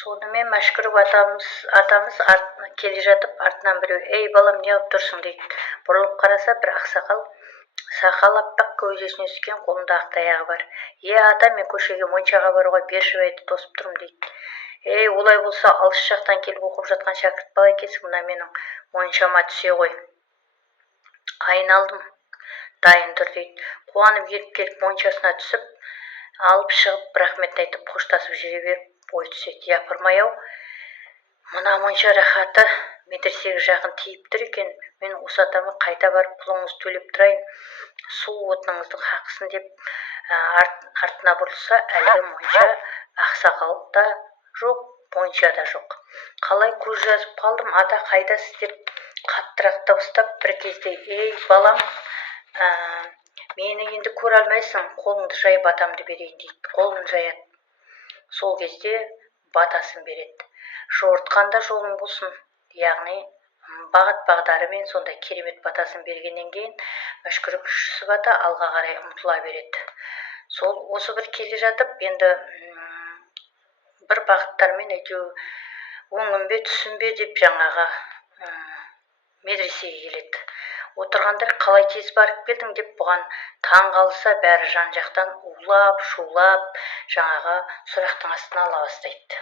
Сонымен Мәшкүров атамыз келе жатып артынан біреу: ей балам, не қылып тұрсың дейді. Бұрылып қараса, бір ақсақал, сақал аппақ, кеудесіне түскен, қолында ақ таяғы бар. Ата, мен көшеге моншаға баруға бер жібайды тосып тұрмын дейді. Олай болса, алыс жақтан келіп оқып жатқан шәкірт бала екенсің, мына менің моншама түсе ғой. Айналдым, дайын тұр дейді. Қуанып еріп келіп моншасына түсіп, алып шығып рахмет айтып қоштасып жүре беріп ой түседі: япырмай-ау, мына монша рахаты медресеге жақын тиіп тұр екен. Мен осы атама қайта барып пұлыңызды төлеп тұрайын, су отыныңыздың хақысын деп артына бұрылса, әлгі монша ақсақал да жоқ, монша да жоқ. Қалай көз жазып қалдым, ата қайдасыз деп қаттырақ дауыстап бір кезде: ей балам, мені енді көре алмайсың, қолыңды жай, батамды берейін дейді. Қолын жаяды. Сол кезде батасын береді. Жортқанда жолың болсын, яғни бағыт-бағдарымен сондай керемет батасын бергеннен кейін Мәшкүров Жүсіп ата алға қарай ұмтыла береді. Сол осы бір келе жатып, енді бір бағыттармен әйтеуір оңым бе түсім бе деп жаңағы медресеге келеді. Отырғандар: қалай тез барып келдің деп бұған таң қалса, бәрі жан жақтан улап шулап жаңағы сұрақтың астына ала бастайды.